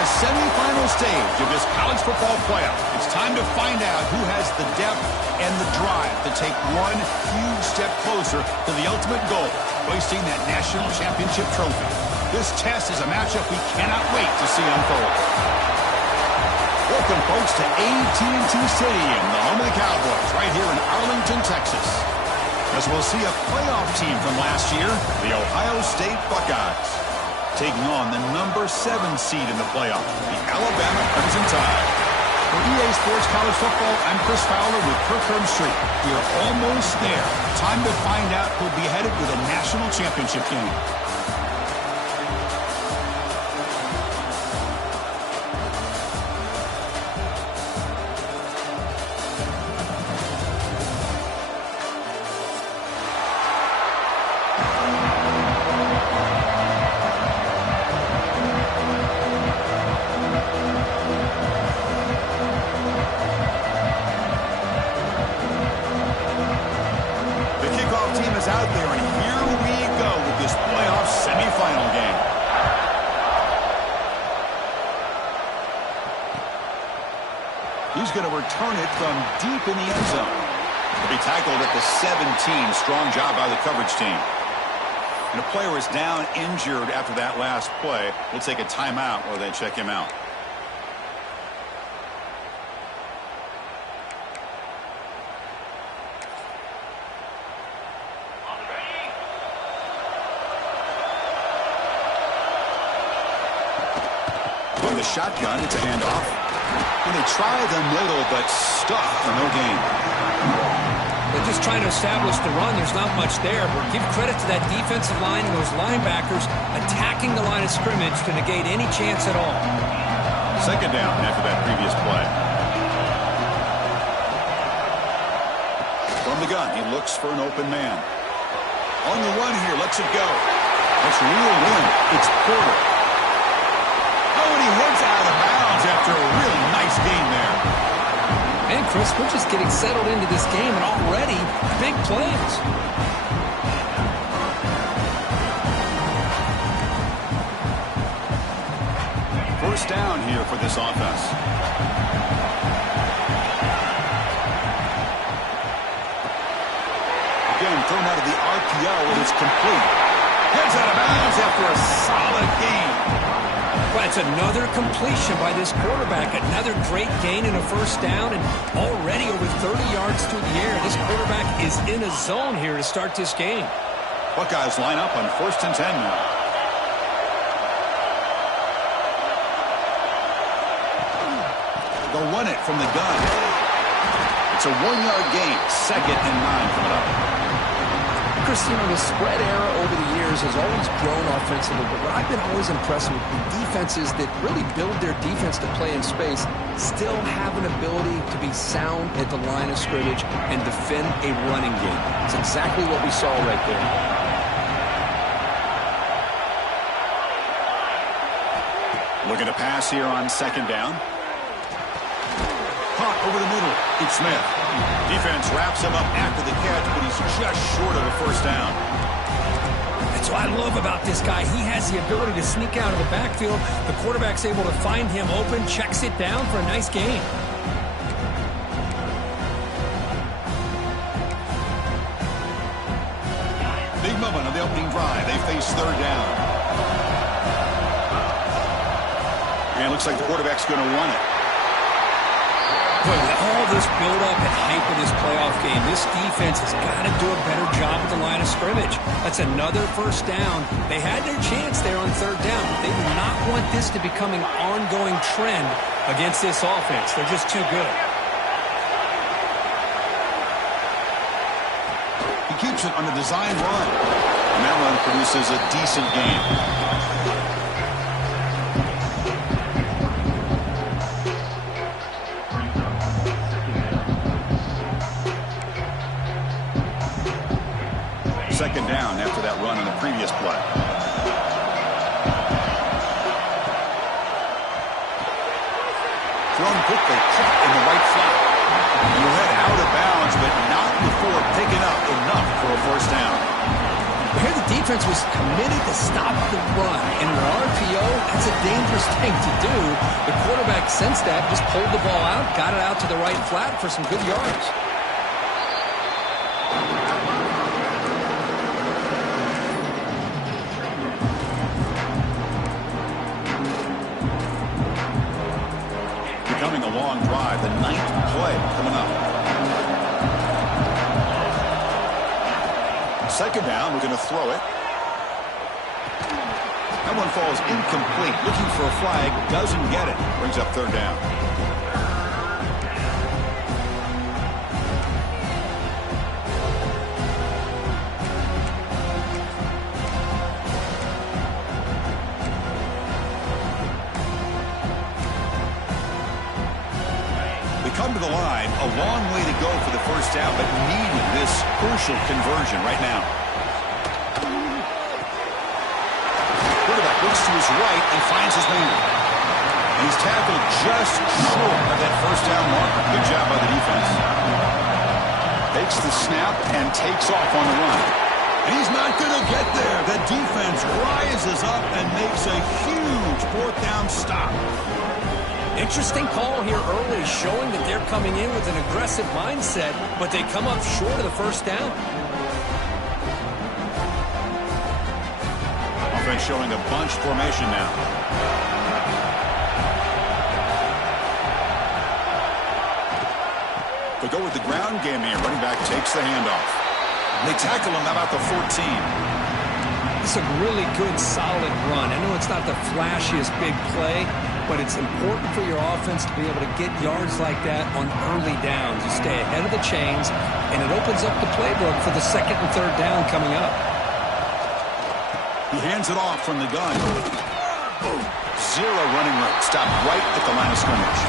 the semifinal stage of this college football playoff. It's time to find out who has the depth and the drive to take one huge step closer to the ultimate goal, hoisting that national championship trophy. This test is a matchup we cannot wait to see unfold. Welcome, folks, to AT&T Stadium, the home of the Cowboys, right here in Arlington, Texas. As we'll see a playoff team from last year, the Ohio State Buckeyes, taking on the number 7 seed in the playoff, the Alabama Crimson Tide. For EA Sports College Football, I'm Chris Fowler with Kirk Herbstreit. We are almost there. Time to find out who'll be headed with a national championship game. Out there, and here we go with this playoff semifinal game. He's going to return it from deep in the end zone. He'll be tackled at the 17. Strong job by the coverage team. And a player is down injured after that last play. We'll take a timeout while they check him out. The shotgun, it's a handoff. And they try the middle, but stuck for no gain. They're just trying to establish the run. There's not much there, but give credit to that defensive line and those linebackers attacking the line of scrimmage to negate any chance at all. Second down after that previous play. From the gun, he looks for an open man. On the run here, lets it go. That's real win. It's Porter. Oh, and he heads out of bounds after a really nice game there. And Chris, we're just getting settled into this game, and already big plays. First down here for this offense. Again, thrown out of the RPO, and it's complete. Heads out of bounds after a solid game. Well, it's another completion by this quarterback. Another great gain in a first down, and already over 30 yards through the air. This quarterback is in a zone here to start this game. Buckeyes line up on 1st and 10 now. They'll run it from the gun. It's a 1-yard gain. 2nd and 9 coming up. Chris, you know, the spread era over the years has always grown offensively, but what I've been always impressed with the defenses that really build their defense to play in space still have an ability to be sound at the line of scrimmage and defend a running game. It's exactly what we saw right there. Looking to pass here on 2nd down. Caught over the middle. It's Smith. Defense wraps him up after the catch, but he's just short of a first down. That's what I love about this guy. He has the ability to sneak out of the backfield. The quarterback's able to find him open, checks it down for a nice gain. Big moment on the opening drive. They face 3rd down. And it looks like the quarterback's going to run it. Boy, with all this build-up and hype of this playoff game, this defense has got to do a better job at the line of scrimmage. That's another first down. They had their chance there on 3rd down, but they do not want this to become an ongoing trend against this offense. They're just too good. He keeps it on a design run. And that run produces a decent game. Second down after that run on the previous play. Thrown quickly, caught in the right flat. He'll head out of bounds, but not before picking up enough for a first down. Here the defense defense was committed to stop the run. And in an RPO, that's a dangerous thing to do. The quarterback sensed that, just pulled the ball out, got it out to the right flat for some good yards. Becoming a long drive, the 9th play coming up. Second down, we're going to throw it. That one falls incomplete. Looking for a flag, doesn't get it. Brings up third down. They come to the line, a long way to go for the first down, but needed this crucial conversion right now. Quarterback looks to his right and finds his man. And he's tackled just short of that first down marker. Good job by the defense. Takes the snap and takes off on the run. And he's not going to get there. The defense rises up and makes a huge fourth down stop. Interesting call here early, showing that they're coming in with an aggressive mindset, but they come up short of the first down. Offense showing a bunch formation now. They go with the ground game here. Running back takes the handoff. They tackle him about the 14. It's a really good, solid run. I know it's not the flashiest big play, but it's important for your offense to be able to get yards like that on early downs. You stay ahead of the chains, and it opens up the playbook for the second and third down coming up. He hands it off from the gun. Zero running room. Stopped right at the line of scrimmage.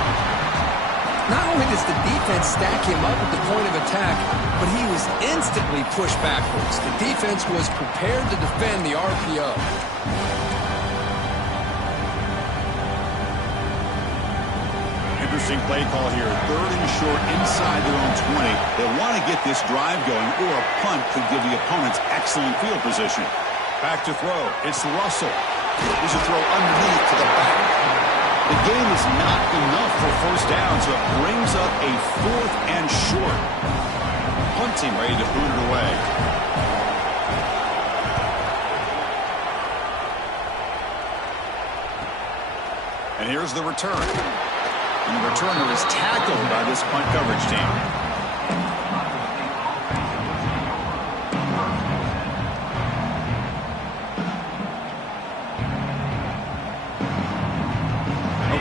Not only does the defense stack him up at the point of attack, but he was instantly pushed backwards. The defense was prepared to defend the RPO. Interesting play call here. Third and short inside their own 20. They want to get this drive going, or a punt could give the opponents excellent field position. Back to throw. It's Russell. There's a throw underneath to the back. The game is not enough for first down, so it brings up a fourth and short. Punt team ready to boot it away. And here's the return. And the returner is tackled by this punt coverage team.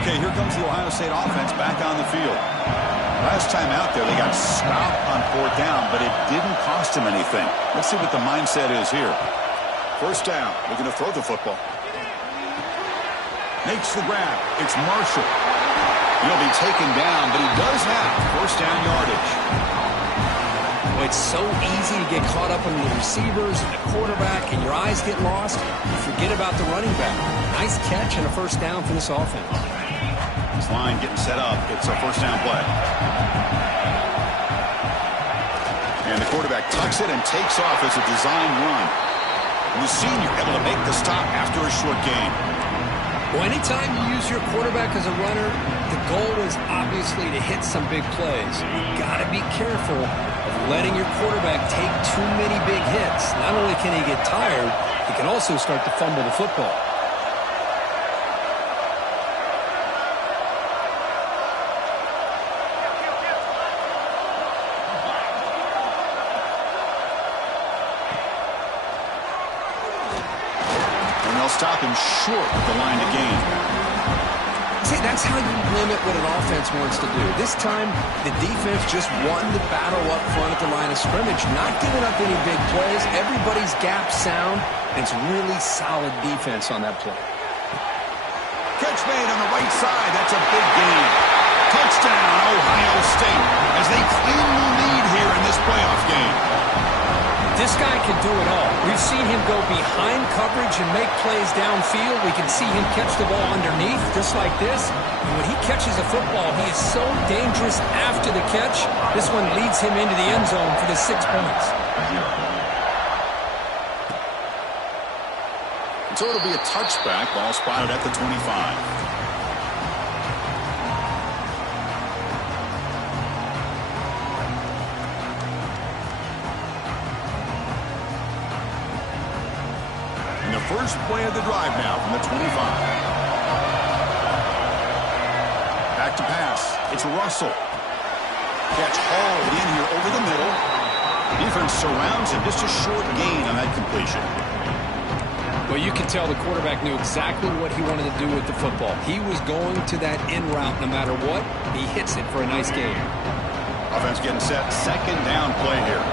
Okay, here comes the Ohio State offense back on the field. Last time out there, they got stopped on fourth down, but it didn't cost them anything. Let's see what the mindset is here. First down, they're going to throw the football. Makes the grab. It's Marshall. He'll be taken down, but he does have first down yardage. Well, it's so easy to get caught up in the receivers and the quarterback, and your eyes get lost. You forget about the running back. Nice catch and a first down for this offense. This line getting set up. It's a first down play. And the quarterback tucks it and takes off as a design run. And the senior able to make the stop after a short gain. Well, anytime you use your quarterback as a runner, the goal is obviously to hit some big plays. You've got to be careful of letting your quarterback take too many big hits. Not only can he get tired, he can also start to fumble the football. Stop him short of the line to gain. See, that's how you limit what an offense wants to do. This time, the defense just won the battle up front at the line of scrimmage, not giving up any big plays. Everybody's gap sound, and it's really solid defense on that play. Catch made on the right side. That's a big gain. Touchdown, Ohio State, as they claim the lead here in this playoff game. This guy can do it all. We've seen him go behind coverage and make plays downfield. We can see him catch the ball underneath, just like this. And when he catches a football, he is so dangerous after the catch. This one leads him into the end zone for the 6 points. So it'll be a touchback. Ball spotted at the 25. And the first play of the drive now from the 25. Back to pass. It's Russell. Catch hauled in here over the middle. Defense surrounds him. Just a short gain on that completion. Well, you can tell the quarterback knew exactly what he wanted to do with the football. He was going to that in route no matter what. He hits it for a nice gain. Offense getting set. Second down play here.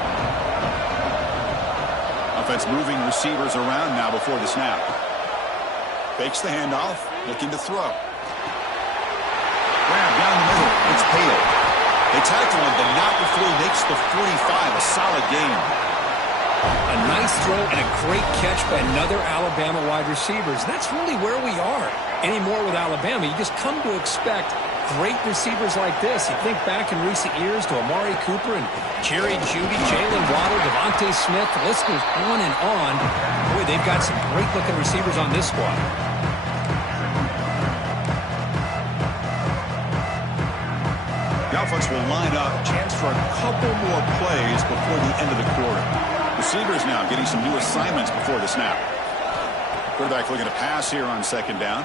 Offense moving receivers around now before the snap. Fakes the handoff. Looking to throw. Grab down the middle. It's Pale. They tackle him, but not before he makes the 45. A solid gain. A nice throw and a great catch by another Alabama wide receivers. That's really where we are anymore with Alabama. You just come to expect great receivers like this. You think back in recent years to Amari Cooper and Jerry Jeudy, Jalen Waddle, Devontae Smith. The list goes on and on. Boy, they've got some great-looking receivers on this squad. The offense will line up. Chance for a couple more plays before the end of the quarter. Receivers now getting some new assignments before the snap. Quarterback looking to pass here on second down.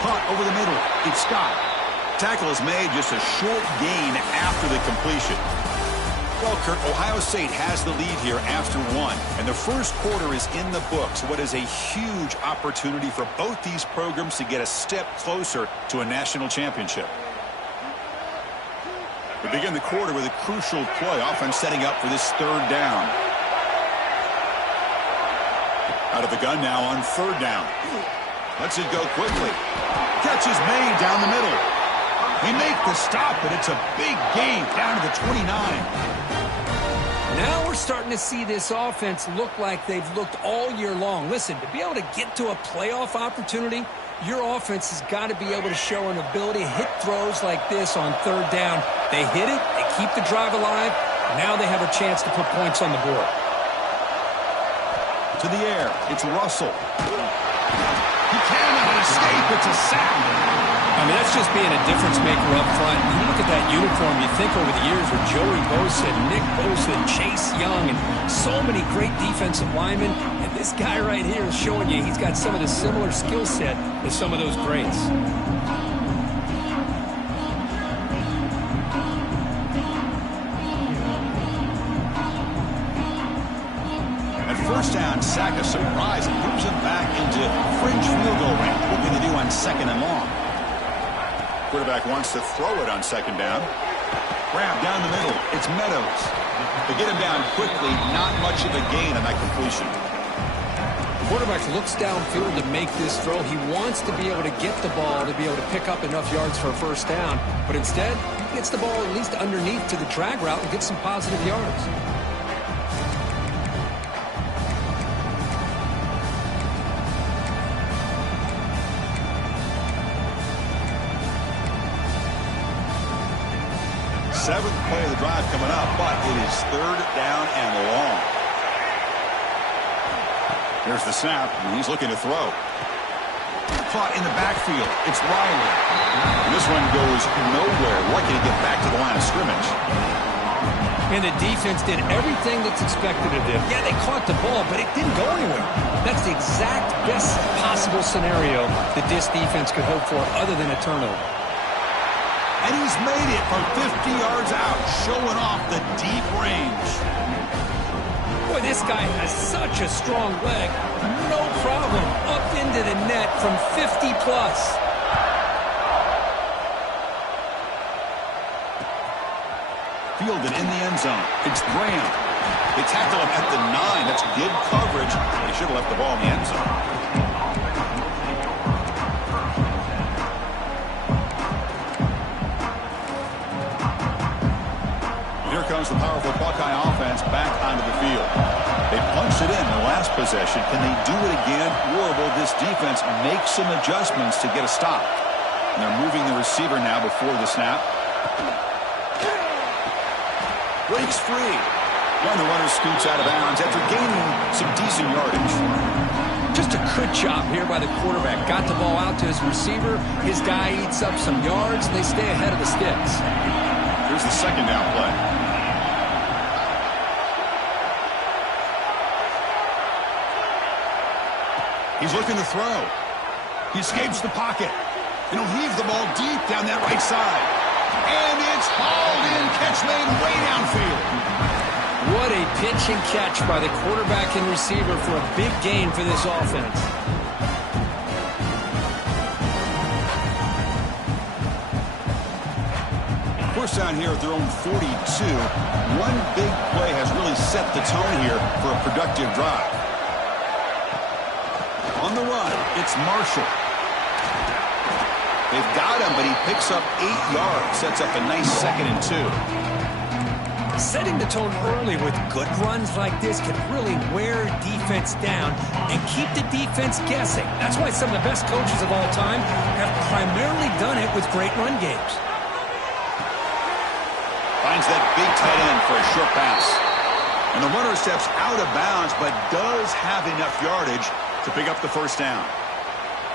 Punt over the middle. It's Scott. Tackle is made, just a short gain after the completion. Well, Kurt, Ohio State has the lead here after one, and the first quarter is in the books. What is a huge opportunity for both these programs to get a step closer to a national championship. We begin the quarter with a crucial play. Offense setting up for this third down. Out of the gun now on third down. Lets it go quickly. Catch is made down the middle. They make the stop, but it's a big gain down to the 29. Now we're starting to see this offense look like they've looked all year long. Listen, to be able to get to a playoff opportunity, your offense has got to be able to show an ability to hit throws like this on third down. They hit it, they keep the drive alive. Now they have a chance to put points on the board. To the air, it's Russell. He cannot escape. It's a sack. I mean, that's just being a difference maker up front. You look at that uniform, you think over the years with Joey Bosa, Nick Bosa, Chase Young, and so many great defensive linemen. And this guy right here is showing you he's got some of the similar skill set as some of those greats. First down, sack a surprise and moves him back into fringe field goal range. What can they do on second and long? Quarterback wants to throw it on second down. Grab down the middle. It's Meadows. They get him down quickly. Not much of a gain on that completion. The quarterback looks downfield to make this throw. He wants to be able to get the ball to be able to pick up enough yards for a first down. But instead, he gets the ball at least underneath to the drag route and gets some positive yards. Seventh play of the drive coming up, but it is third down and long. Here's the snap, and he's looking to throw. Caught in the backfield. It's Riley. And this one goes nowhere. Lucky to get back to the line of scrimmage. And the defense did everything that's expected of them. Yeah, they caught the ball, but it didn't go anywhere. That's the exact best possible scenario that this defense could hope for other than a turnover. And he's made it from 50 yards out, showing off the deep range. Boy, this guy has such a strong leg. No problem. Up into the net from 50 plus. Fielded in the end zone. It's Graham. They tackle him at the 9. That's good coverage. They should have left the ball in the end zone. Comes the powerful Buckeye offense back onto the field. They punched it in the last possession. Can they do it again? Or will this defense make some adjustments to get a stop? And they're moving the receiver now before the snap. Breaks free. When the runner scoots out of bounds after gaining some decent yardage. Just a Good job here by the quarterback. Got the ball out to his receiver. His guy eats up some yards, and they stay ahead of the sticks. Here's the second down play. He's looking to throw. He escapes the pocket. And he'll heave the ball deep down that right side. And it's hauled in. Catch made way downfield. What a pitch and catch by the quarterback and receiver for a big gain for this offense. First down here at their own 42. One big play has really set the tone here for a productive drive. On the run, it's Marshall. They've got him, but he picks up 8 yards. Sets up a nice 2nd and 2. Setting the tone early with good runs like this can really wear defense down and keep the defense guessing. That's why some of the best coaches of all time have primarily done it with great run games. Finds that big tight end for a short pass. And the runner steps out of bounds, but does have enough yardage to pick up the first down.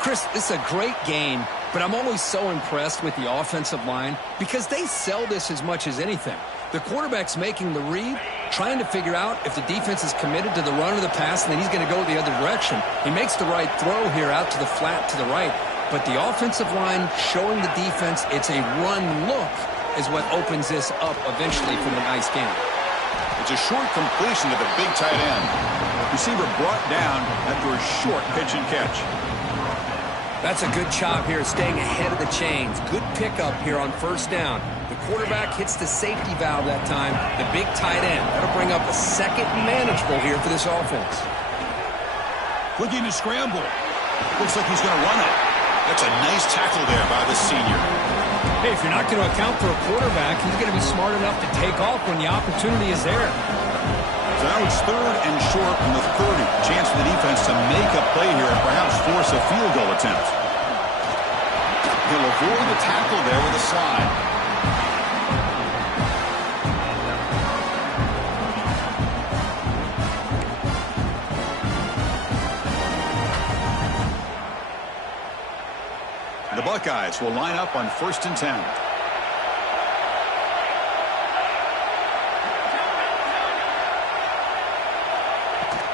Chris, this is a great game, but I'm always so impressed with the offensive line because they sell this as much as anything. The quarterback's making the read, trying to figure out if the defense is committed to the run or the pass, and then he's going to go the other direction. He makes the right throw here out to the flat to the right, but the offensive line showing the defense it's a run look is what opens this up eventually for the nice game. It's a short completion to the big tight end. Receiver brought down after a short pitch and catch. That's a good job here, staying ahead of the chains. Good pickup here on first down. The quarterback hits the safety valve that time. The big tight end. That'll bring up a second manageable here for this offense. Looking to scramble. Looks like he's going to run it. That's a nice tackle there by the senior. Hey, if you're not going to account for a quarterback, he's going to be smart enough to take off when the opportunity is there. So now it's 3rd and short from the 30. Chance for the defense to make a play here and perhaps force a field goal attempt. He'll avoid the tackle there with a slide. The Buckeyes will line up on 1st and 10.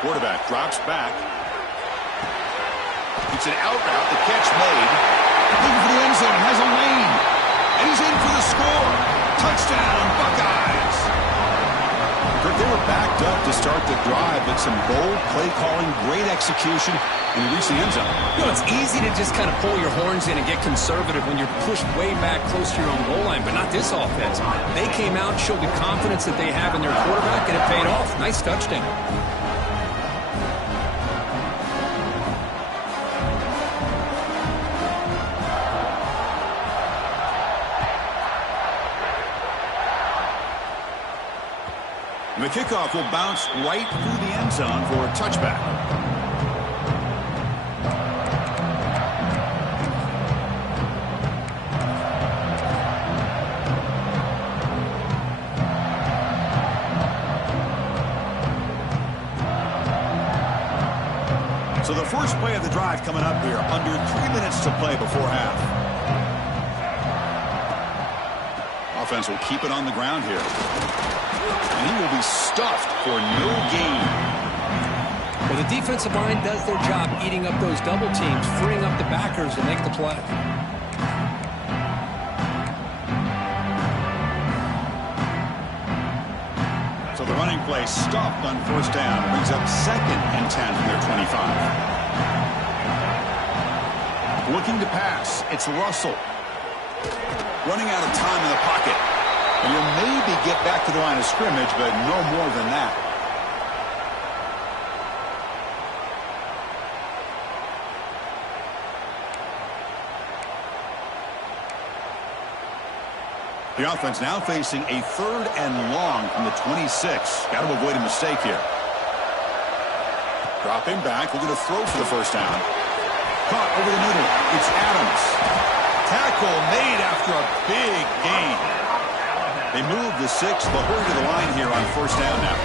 Quarterback drops back. It's an out route. The catch made. Looking for the end zone. Has a lane. And he's in for the score. Touchdown, Buckeyes. They were backed up to start the drive, but some bold play calling, great execution, and he reached the end zone. You know, it's easy to just kind of pull your horns in and get conservative when you're pushed way back close to your own goal line, but not this offense. They came out, showed the confidence that they have in their quarterback, and it paid off. Nice touchdown. The kickoff will bounce right through the end zone for a touchback. So the first play of the drive coming up here, under 3 minutes to play before half. Offense will keep it on the ground here. And he will be stuffed for no gain. Well, the defensive line does their job eating up those double teams, freeing up the backers to make the play. So the running play stopped on first down. Brings up 2nd and 10 from their 25. Looking to pass. It's Russell. Running out of time in the pocket. And you'll maybe get back to the line of scrimmage, but no more than that. The offense now facing a 3rd and long from the 26. Got to avoid a mistake here. Dropping back, looking to throw for the first down. Caught over the middle. It's Adams. Tackle made after a big gain. They move the 6. They'll hurry to the line here on first down now.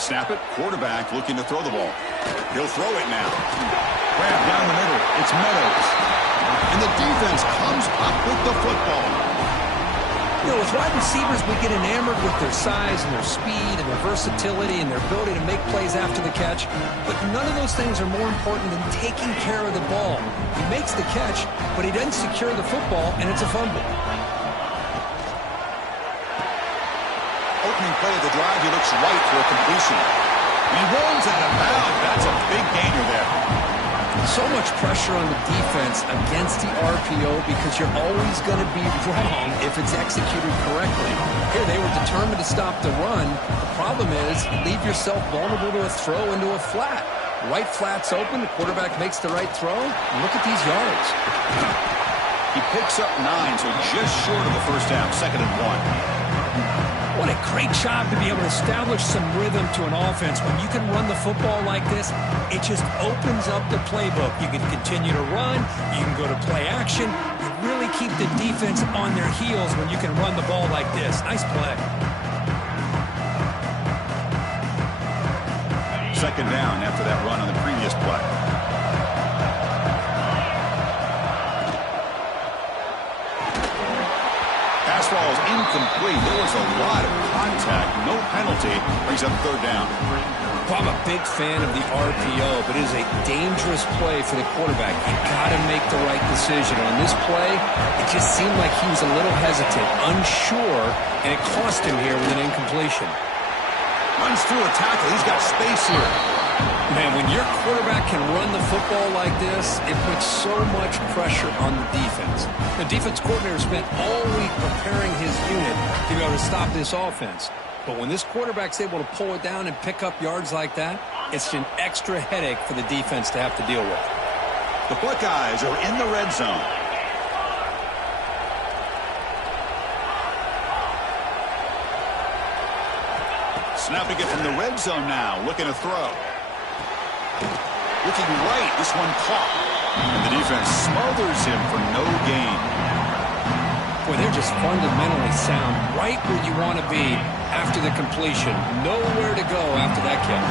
They snap it. Quarterback looking to throw the ball. He'll throw it now. Grab down the middle. It's Meadows. And the defense comes up with the football. You know, as wide receivers, we get enamored with their size and their speed and their versatility and their ability to make plays after the catch. But none of those things are more important than taking care of the ball. He makes the catch, but he doesn't secure the football, and it's a fumble. Opening play of the drive, he looks right for a completion. And he rolls out of bounds. That's a big gainer there. So much pressure on the defense against the RPO because you're always going to be wrong if it's executed correctly. Here, they were determined to stop the run. The problem is, leave yourself vulnerable to a throw into a flat. Right flat's open, the quarterback makes the right throw. Look at these yards. He picks up 9, so just short of the first half, 2nd and 1. What a great job to be able to establish some rhythm to an offense. When you can run the football like this, it just opens up the playbook. You can continue to run. You can go to play action. You really keep the defense on their heels when you can run the ball like this. Nice play. 2nd down after that run on the previous play. Pass ball is incomplete. There was a lot of contact. No penalty. Brings up 3rd down. Well, I'm a big fan of the RPO, but it is a dangerous play for the quarterback. You got to make the right decision. On this play, it just seemed like he was a little hesitant, unsure, and it cost him here with an incompletion. Runs through a tackle. He's got space here. Man, when your quarterback can run the football like this, it puts so much pressure on the defense. The defense coordinator spent all week preparing his unit to be able to stop this offense. But when this quarterback's able to pull it down and pick up yards like that, it's an extra headache for the defense to have to deal with. The Buckeyes are in the red zone. Snapping it from the red zone now, looking to throw. Looking right, this one caught. And the defense smothers him for no gain. Boy, they're just fundamentally sound right where you want to be after the completion. Nowhere to go after that catch.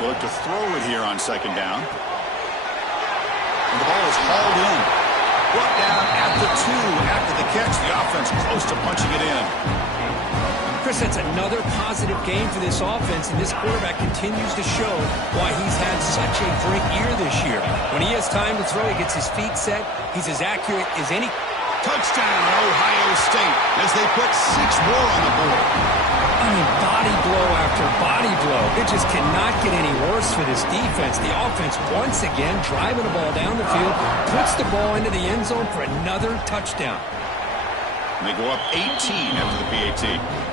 We'll look to throw it here on 2nd down. And the ball is hauled in. Brought down at the 2 after the catch. The offense close to punching it in. Chris, that's another positive game for this offense, and this quarterback continues to show why he's had such a great year this year. When he has time to throw, he gets his feet set. He's as accurate as any. Touchdown, Ohio State, as they put 6 more on the board. I mean, body blow after body blow. It just cannot get any worse for this defense. The offense, once again, driving the ball down the field, puts the ball into the end zone for another touchdown. And they go up 18 after the PAT.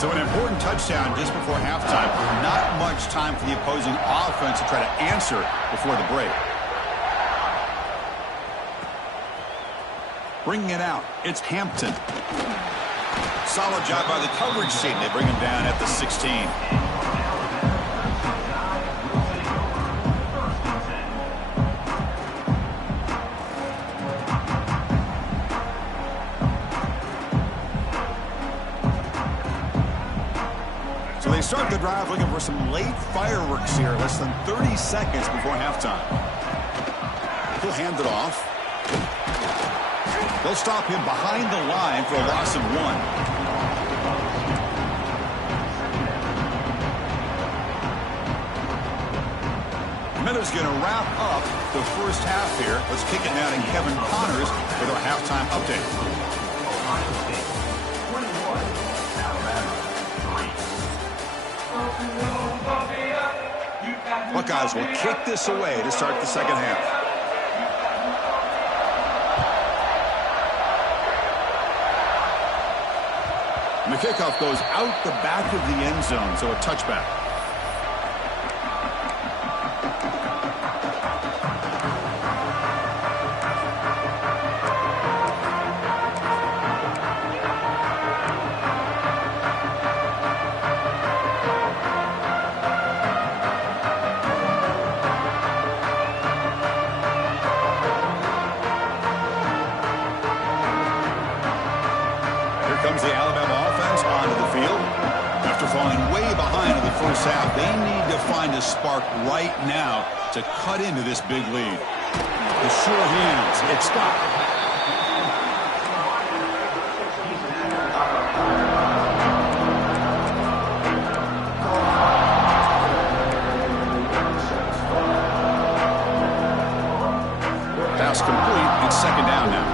So an important touchdown just before halftime. Not much time for the opposing offense to try to answer before the break. Bringing it out, it's Hampton. Solid job by the coverage team. They bring him down at the 16. So they start the drive looking for some late fireworks here, less than 30 seconds before halftime. He'll hand it off. They'll stop him behind the line for a loss of 1. Miller's going to wrap up the first half here. Let's kick it now to Kevin Connors with our halftime update. Buckeyes will kick this away to start the second half. And the kickoff goes out the back of the end zone, so a touchback. this half. They need to find a spark right now to cut into this big lead. The sure hands. It's stopped. Pass complete. It's second down now.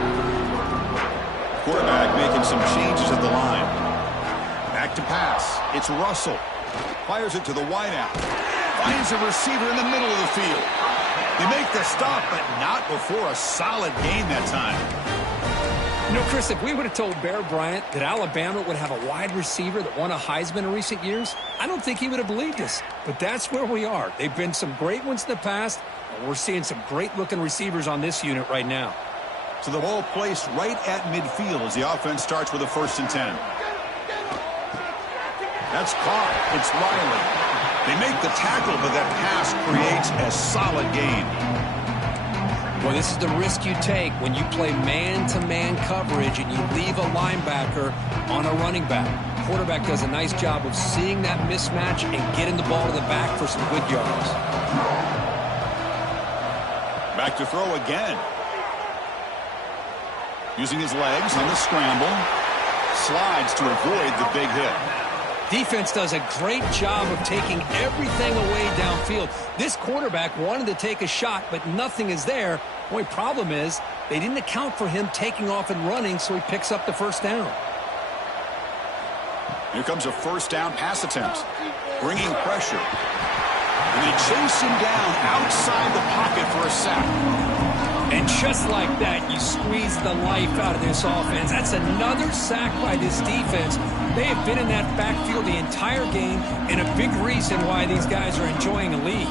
Quarterback making some changes at the line. Back to pass. It's Russell. Fires it to the wideout. Finds a receiver in the middle of the field. They make the stop, but not before a solid gain that time. You know, Chris, if we would have told Bear Bryant that Alabama would have a wide receiver that won a Heisman in recent years, I don't think he would have believed us. But that's where we are. They've been some great ones in the past, and we're seeing some great-looking receivers on this unit right now. So the ball placed right at midfield as the offense starts with a 1st and 10. That's caught. It's Riley. They make the tackle, but that pass creates a solid gain. Well, this is the risk you take when you play man-to-man coverage and you leave a linebacker on a running back. Quarterback does a nice job of seeing that mismatch and getting the ball to the back for some good yards. Back to throw again. Using his legs on the scramble. Slides to avoid the big hit. Defense does a great job of taking everything away downfield. This quarterback wanted to take a shot, but nothing is there. The only problem is they didn't account for him taking off and running, so he picks up the 1st down. Here comes a 1st down pass attempt. Bringing pressure. And they chase him down outside the pocket for a sack. And just like that, you squeeze the life out of this offense. That's another sack by this defense. They have been in that backfield the entire game, and a big reason why these guys are enjoying a lead.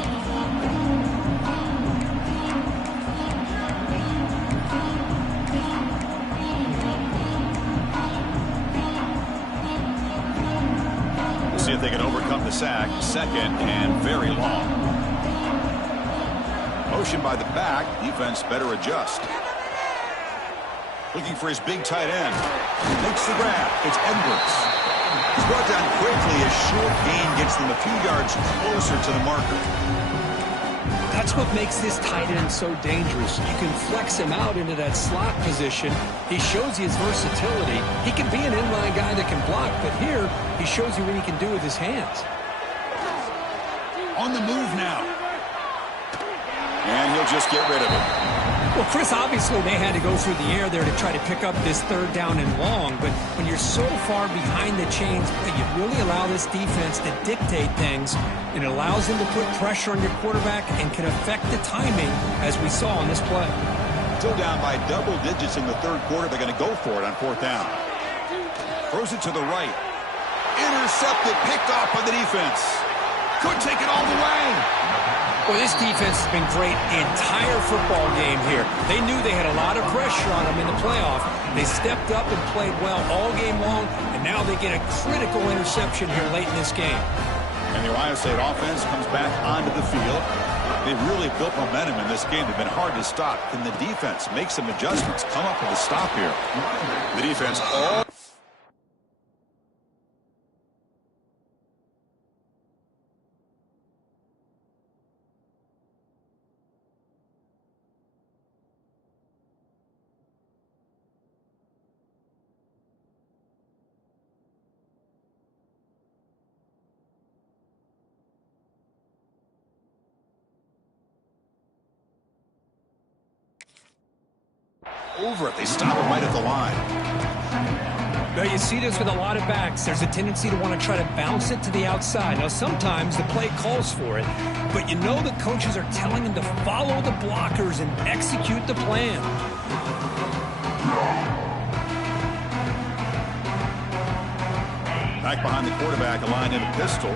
We'll see if they can overcome the sack. 2nd and very long. Motion by the back. Defense better adjust. Looking for his big tight end. Makes the grab. It's Edwards. He's brought down quickly. A short gain gets them a few yards closer to the marker. That's what makes this tight end so dangerous. You can flex him out into that slot position. He shows you his versatility. He can be an inline guy that can block, but here he shows you what he can do with his hands. On the move now. And he'll just get rid of it. Well, Chris, obviously they had to go through the air there to try to pick up this 3rd down and long, but when you're so far behind the chains, you really allow this defense to dictate things. It allows them to put pressure on your quarterback and can affect the timing, as we saw on this play. Still down by double digits in the 3rd quarter. They're going to go for it on 4th down. Throws it to the right. Intercepted, picked off by the defense. Could take it all the way. Well, this defense has been great the entire football game here. They knew they had a lot of pressure on them in the playoff. They stepped up and played well all game long, and now they get a critical interception here late in this game. And the Ohio State offense comes back onto the field. They've really built momentum in this game. They've been hard to stop. Can the defense make some adjustments, come up with a stop here? The defense all... over it. They stop it right at the line. Now, you see this with a lot of backs. There's a tendency to want to try to bounce it to the outside. Now, sometimes the play calls for it, but you know the coaches are telling them to follow the blockers and execute the plan. Back behind the quarterback, a line in a pistol.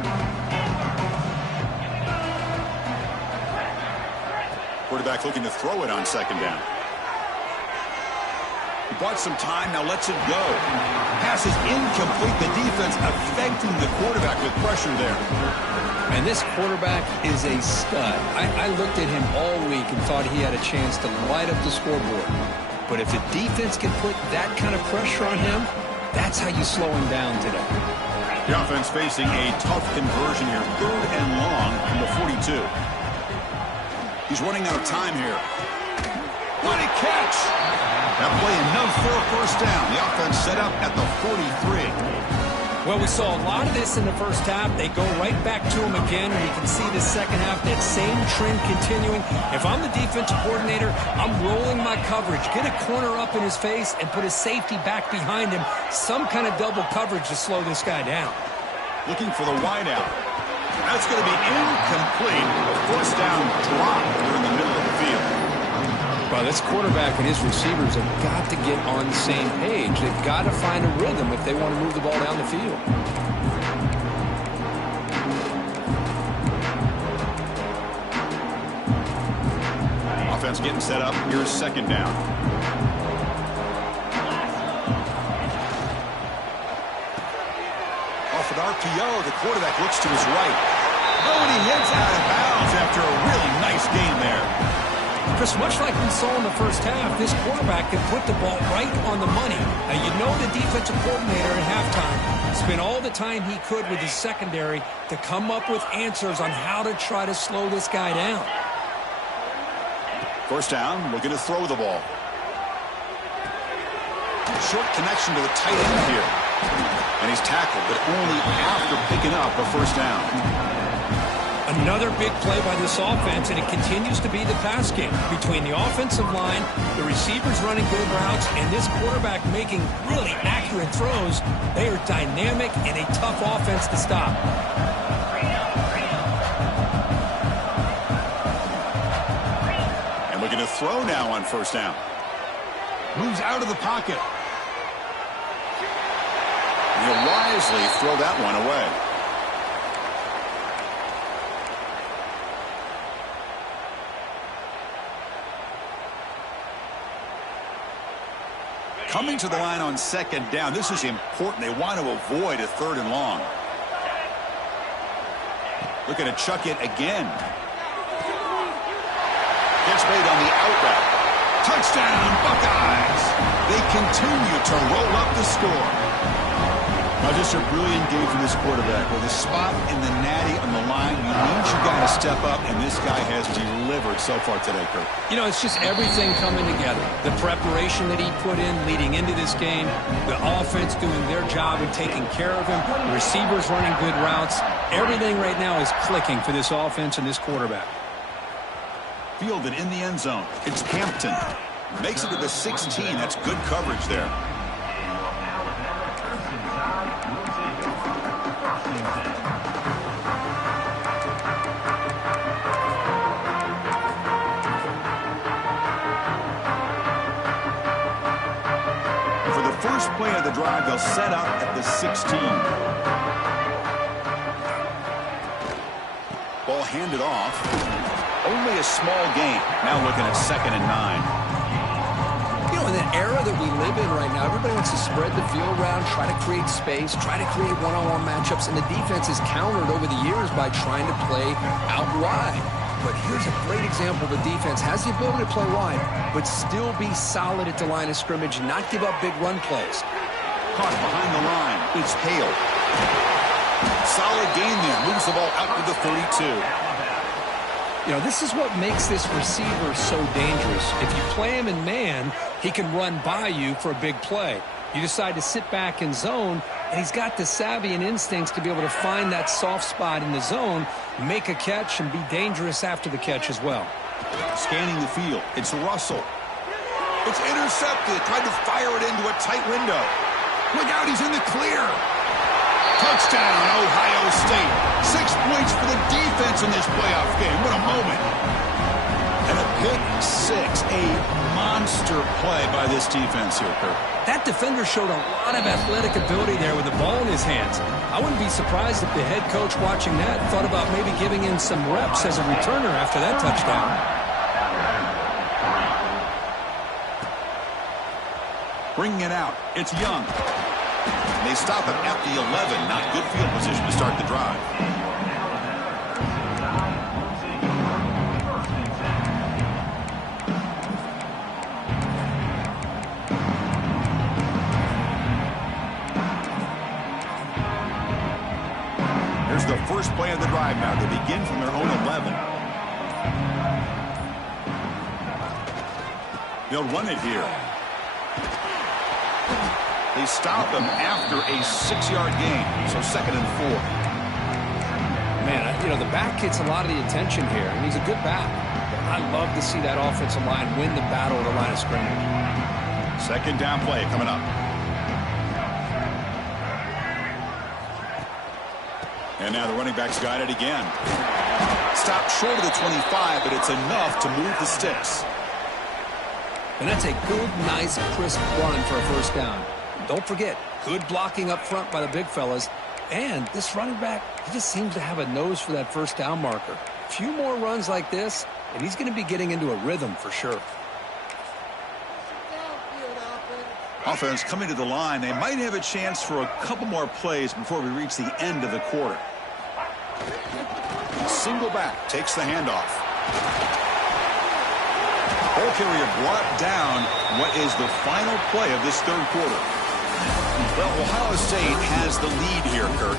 Quarterback looking to throw it on 2nd down. He bought some time, now lets it go. Pass is incomplete. The defense affecting the quarterback with pressure there. And this quarterback is a stud. I looked at him all week and thought he had a chance to light up the scoreboard. But if the defense can put that kind of pressure on him, that's how you slow him down today. The offense facing a tough conversion here. 3rd and long from the 42. He's running out of time here. What a catch! That play enough for a first down. The offense set up at the 43. Well, we saw a lot of this in the first half. They go right back to him again, and you can see the second half, that same trend continuing. If I'm the defensive coordinator, I'm rolling my coverage. Get a corner up in his face and put his safety back behind him. Some kind of double coverage to slow this guy down. Looking for the wideout. That's going to be incomplete. A first down drop here in the middle of the field. Well, this quarterback and his receivers have got to get on the same page. They've got to find a rhythm if they want to move the ball down the field. Offense getting set up. Here's second down. Off an RPO, the quarterback looks to his right. Oh, and he hits out of bounds after a really nice game there. Chris, much like we saw in the first half, this quarterback can put the ball right on the money. Now, you know the defensive coordinator at halftime spent all the time he could with his secondary to come up with answers on how to try to slow this guy down. First down, looking to throw the ball. Short connection to the tight end here. And he's tackled, but only after picking up a first down. Another big play by this offense, and it continues to be the pass game between the offensive line, the receivers running good routes, and this quarterback making really accurate throws. They are dynamic and a tough offense to stop. And looking to throw now on first down. Moves out of the pocket. And he'll wisely throw that one away. Coming to the line on second down. This is important. They want to avoid a 3rd and long. Looking to chuck it again. Gets made on the out route. Touchdown, Buckeyes! They continue to roll up the score. Now, just a brilliant game from this quarterback. With a spot in the natty on the line, you need you got to step up, and this guy has delivered so far today, Kurt. You know, it's just everything coming together. The preparation that he put in leading into this game, the offense doing their job and taking care of him, the receivers running good routes. Everything right now is clicking for this offense and this quarterback. Fielded in the end zone. It's Hampton. Makes it to the 16. That's good coverage there. First play of the drive, they'll set up at the 16. Ball handed off. Only a small gain. Now looking at 2nd and 9. You know, in the era that we live in right now, everybody wants to spread the field around, try to create space, try to create one-on-one matchups, and the defense is countered over the years by trying to play out wide. But here's a great example. The defense has the ability to play wide, but still be solid at the line of scrimmage, not give up big run plays. Caught behind the line. It's Hale. Solid gain there. Moves the ball out to the 32. You know, this is what makes this receiver so dangerous. If you play him in man, he can run by you for a big play. You decide to sit back in zone, and he's got the savvy and instincts to be able to find that soft spot in the zone, make a catch, and be dangerous after the catch as well. Scanning the field. It's Russell. It's intercepted. Tried to fire it into a tight window. Look out, he's in the clear. Touchdown, Ohio State. 6 points for the defense in this playoff game. What a moment. And a pick six. A monster play by this defense here, Kirk. That defender showed a lot of athletic ability there with the ball in his hands. I wouldn't be surprised if the head coach watching that thought about maybe giving him some reps as a returner after that touchdown. Bringing it out. It's Young. They stop him at the 11. Not good field position to start the drive. First play of the drive now. They begin from their own 11. They'll run it here. They stop him after a 6-yard gain, so 2nd and 4. Man, the back gets a lot of the attention here, and he's a good back. I love to see that offensive line win the battle at the line of scrimmage. 2nd down play coming up. And now the running back's got it again. Stopped short of the 25, but it's enough to move the sticks. And that's a good, nice, crisp run for a first down. Don't forget, good blocking up front by the big fellas. And this running back, he just seems to have a nose for that first down marker. A few more runs like this, and he's going to be getting into a rhythm for sure. Offense coming to the line. They might have a chance for a couple more plays before we reach the end of the quarter. Single back takes the handoff. Ball carrier brought down. What is the final play of this third quarter? Well, Ohio State has the lead here, Kirk.